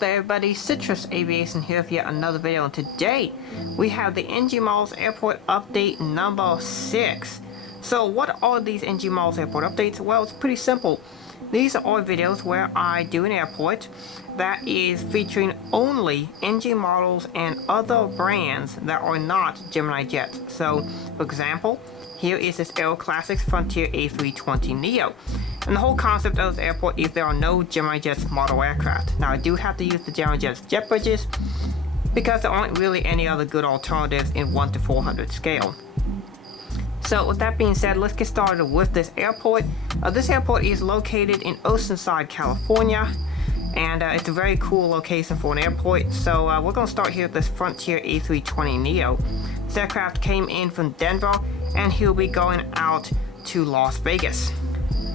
there everybody, Citrus Aviation here with yet another video, and today we have the NG Malls Airport update number 6. So what are these NG Malls Airport updates? Well, it's pretty simple. These are videos where I do an airport that is featuring only NG models and other brands that are not Gemini Jets. So, for example, here is this Aero Classics Frontier A320neo. And the whole concept of this airport is there are no Gemini Jets model aircraft. Now I do have to use the Gemini Jets jet bridges because there aren't really any other good alternatives in 1 to 400 scale. So with that being said, let's get started with this airport. This airport is located in Oceanside, California. And it's a very cool location for an airport. So we're going to start here with this Frontier A320neo. This aircraft came in from Denver and he'll be going out to Las Vegas.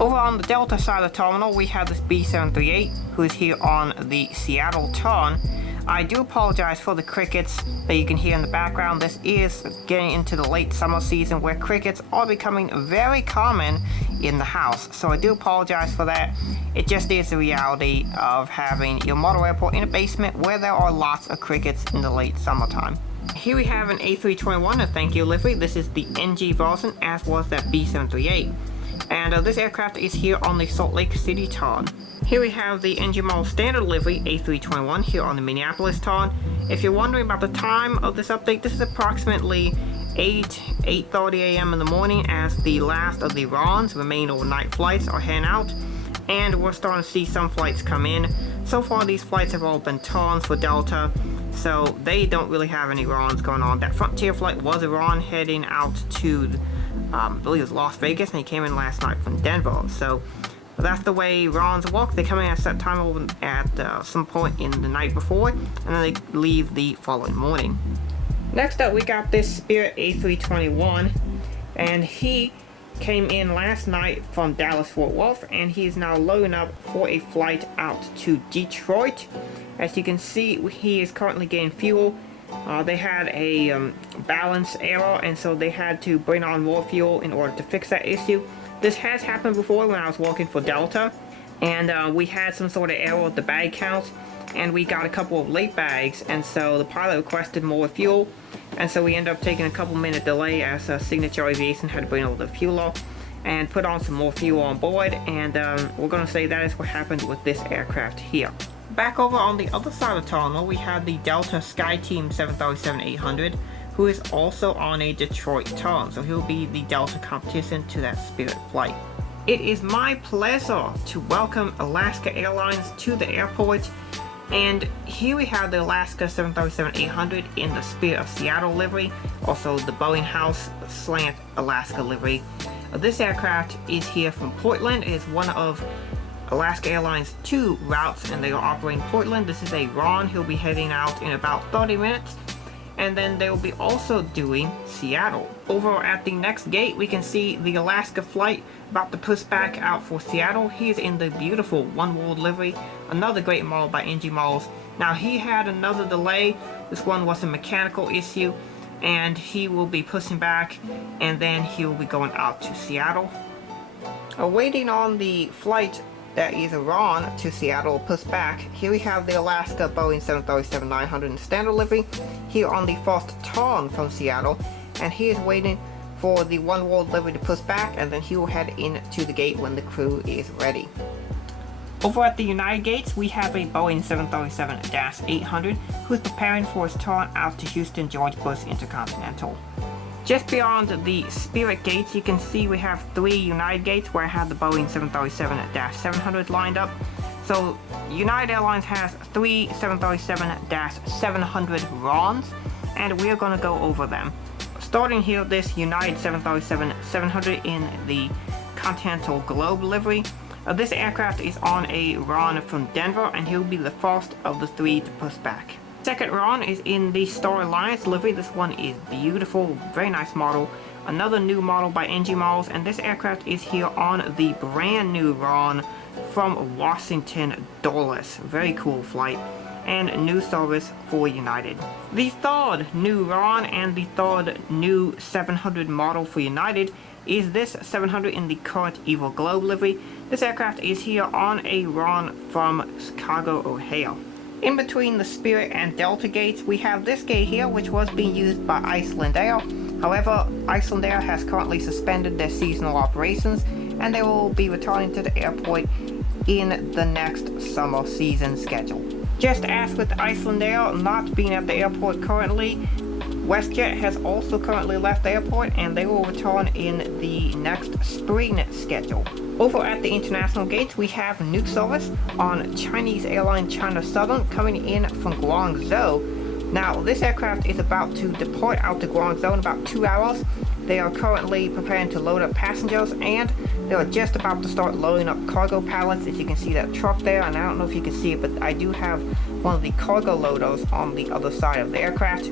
Over on the Delta side of the terminal, we have this B738 who is here on the Seattle turn. I do apologize for the crickets that you can hear in the background. This is getting into the late summer season where crickets are becoming very common in the house. So I do apologize for that. It just is the reality of having your model airport in a basement where there are lots of crickets in the late summertime. Here we have an A321, a thank you livery. This is the NG version, as was that B738. And this aircraft is here on the Salt Lake City turn. Here we have the NG Mall standard livery A321 here on the Minneapolis turn. If you're wondering about the time of this update, this is approximately 8:30 a.m. in the morning as the last of the RONs, remain overnight flights, are heading out. And we're starting to see some flights come in. So far these flights have all been turns for Delta, so they don't really have any RONs going on. That Frontier flight was a RON heading out to I believe it was Las Vegas, and he came in last night from Denver. So that's the way RONs work. They come in at a set time over at some point in the night before, and then they leave the following morning. Next up, we got this Spirit A321, and he came in last night from Dallas Fort Worth, and he is now loading up for a flight out to Detroit. As you can see, he is currently getting fuel. They had a balance error, and so they had to bring on more fuel in order to fix that issue. This has happened before when I was working for Delta, and we had some sort of error with the bag count, and we got a couple of late bags, and so the pilot requested more fuel, and so we ended up taking a couple minute delay as Signature Aviation had to bring over the fueler and put on some more fuel on board, and we're going to say that is what happened with this aircraft here. Back over on the other side of the terminal, we have the Delta SkyTeam 737-800, who is also on a Detroit turn, so he'll be the Delta competition to that Spirit flight. It is my pleasure to welcome Alaska Airlines to the airport, and here we have the Alaska 737-800 in the Spirit of Seattle livery, also the Boeing House Slant Alaska livery. This aircraft is here from Portland. It is one of Alaska Airlines 2 routes, and they are operating Portland. This is a RON. He'll be heading out in about 30 minutes. And then they will be also doing Seattle. Over at the next gate, we can see the Alaska flight about to push back out for Seattle. He is in the beautiful One World livery, another great model by NG Malls. Now he had another delay. This one was a mechanical issue, and he will be pushing back, and then he will be going out to Seattle. Waiting on the flight that is a RON to Seattle push back, here we have the Alaska Boeing 737-900 in standard livery here on the first turn from Seattle, and he is waiting for the One World livery to push back, and then he will head into the gate when the crew is ready. Over at the United gates, we have a Boeing 737-800 who is preparing for his turn out to Houston George Bush Intercontinental. Just beyond the Spirit gates, you can see we have 3 United gates where I have the Boeing 737-700 lined up. So United Airlines has 3 737-700 RONs, and we are going to go over them. Starting here, this United 737-700 in the Continental Globe livery. This aircraft is on a RON from Denver, and he'll be the first of the 3 to push back. Second RON is in the Star Alliance livery. This one is beautiful, very nice model. Another new model by NG Malls, and this aircraft is here on the brand new RON from Washington Dulles. Very cool flight and new service for United. The third new RON and the third new 700 model for United is this 700 in the current Evil Globe livery. This aircraft is here on a RON from Chicago O'Hare. In between the Spirit and Delta gates, we have this gate here, which was being used by IcelandAir. However, IcelandAir has currently suspended their seasonal operations, and they will be returning to the airport in the next summer season schedule. Just as with IcelandAir not being at the airport currently, WestJet has also currently left the airport, and they will return in the next spring schedule. Over at the international gates, we have new service on Chinese airline China Southern coming in from Guangzhou. Now, this aircraft is about to depart out to Guangzhou in about 2 hours. They are currently preparing to load up passengers, and they are just about to start loading up cargo pallets. As you can see that truck there, and I don't know if you can see it, but I do have one of the cargo loaders on the other side of the aircraft.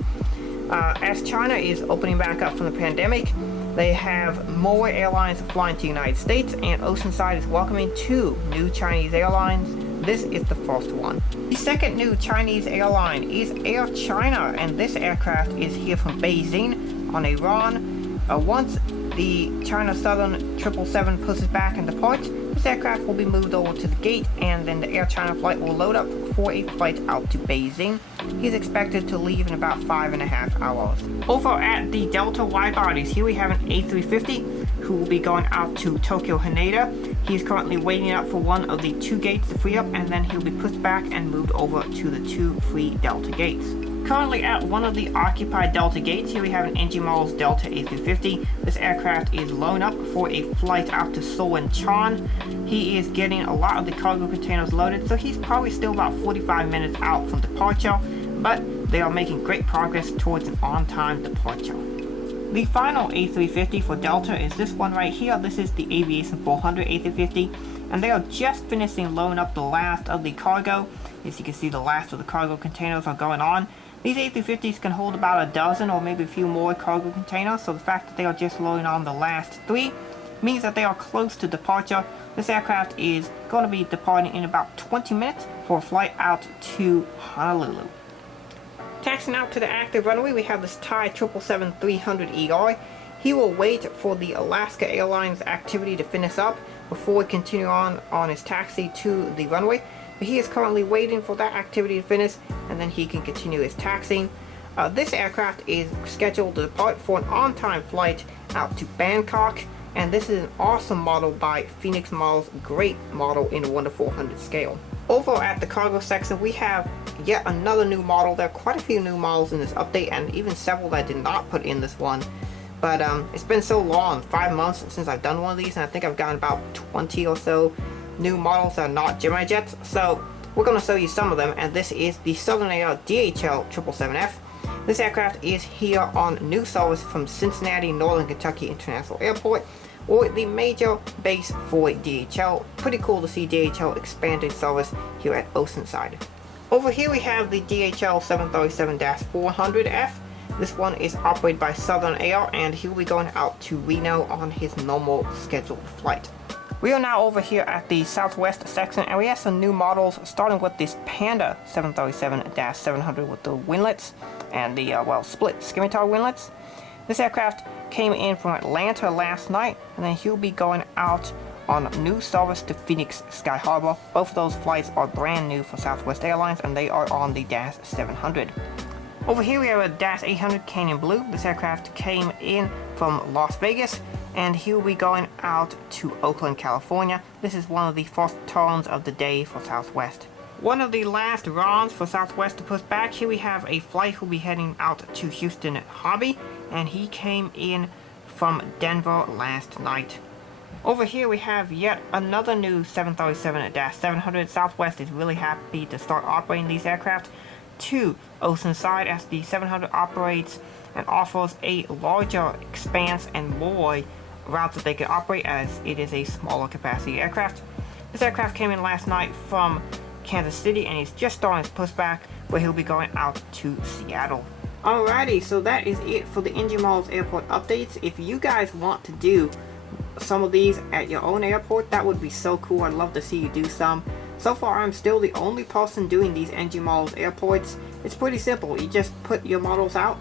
As China is opening back up from the pandemic, they have more airlines flying to the United States, and Oceanside is welcoming 2 new Chinese airlines. This is the first one. The second new Chinese airline is Air China, and this aircraft is here from Beijing on a run. Once the China Southern 777 pushes back and departs, this aircraft will be moved over to the gate, and then the Air China flight will load up for a flight out to Beijing. He's expected to leave in about 5.5 hours. Over at the Delta widebodies, here we have an A350 who will be going out to Tokyo Haneda. He's currently waiting up for one of the 2 gates to free up, and then he'll be pushed back and moved over to the 2 free Delta gates. Currently at one of the occupied Delta gates, here we have an NG Models Delta A350. This aircraft is loading up for a flight out to Seoul and Cheon. He is getting a lot of the cargo containers loaded, so he's probably still about 45 minutes out from departure, but they are making great progress towards an on-time departure. The final A350 for Delta is this one right here. This is the Aviation 400 A350, and they are just finishing loading up the last of the cargo. As you can see, the last of the cargo containers are going on. These A350s can hold about a dozen or maybe a few more cargo containers, so the fact that they are just loading on the last 3 means that they are close to departure. This aircraft is going to be departing in about 20 minutes for a flight out to Honolulu. Taxiing out to the active runway, we have this Thai 777-300ER. He will wait for the Alaska Airlines activity to finish up before we continue on his taxi to the runway. But he is currently waiting for that activity to finish, and then he can continue his taxiing. This aircraft is scheduled to depart for an on-time flight out to Bangkok, and this is an awesome model by Phoenix Models, great model in 1:400 scale. Over at the cargo section, we have yet another new model. There are quite a few new models in this update, and even several that I did not put in this one. But it's been so long, 5 months since I've done one of these, and I think I've gotten about 20 or so new models that are not Gemini Jets. So we're going to show you some of them, and this is the Southern Air DHL 777F. This aircraft is here on new service from Cincinnati Northern Kentucky International Airport, or the major base for DHL. Pretty cool to see DHL expanding service here at Oceanside. Over here we have the DHL 737-400F. This one is operated by Southern Air, and he will be going out to Reno on his normal scheduled flight. We are now over here at the Southwest section, and we have some new models, starting with this Panda 737-700 with the winglets and the split scimitar winglets. This aircraft came in from Atlanta last night, and then he'll be going out on new service to Phoenix Sky Harbor. Both of those flights are brand new for Southwest Airlines, and they are on the Dash 700. Over here we have a Dash 800 Canyon Blue. This aircraft came in from Las Vegas, and he will be going out to Oakland, California. This is one of the first turns of the day for Southwest. One of the last runs for Southwest to push back, here we have a flight who will be heading out to Houston Hobby, and he came in from Denver last night. Over here we have yet another new 737-700. Southwest is really happy to start operating these aircraft to Oceanside, as the 700 operates and offers a larger expanse and more routes that they can operate, as it is a smaller capacity aircraft. This aircraft came in last night from Kansas City, and he's just starting his pushback, where he'll be going out to Seattle. Alrighty, so that is it for the NG Models airport updates. If you guys want to do some of these at your own airport, that would be so cool. I'd love to see you do some. So far, I'm still the only person doing these NG Models airports. It's pretty simple. You just put your models out,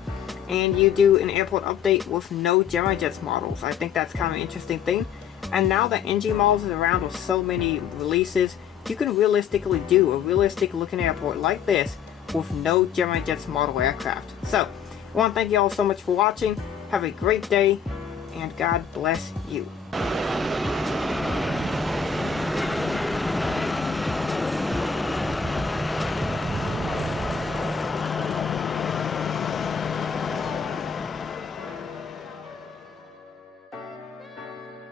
and you do an airport update with no Gemini Jets models. I think that's kind of an interesting thing. And now that NG Models is around with so many releases, you can realistically do a realistic looking airport like this with no Gemini Jets model aircraft. So, I want to thank you all so much for watching. Have a great day, and God bless you.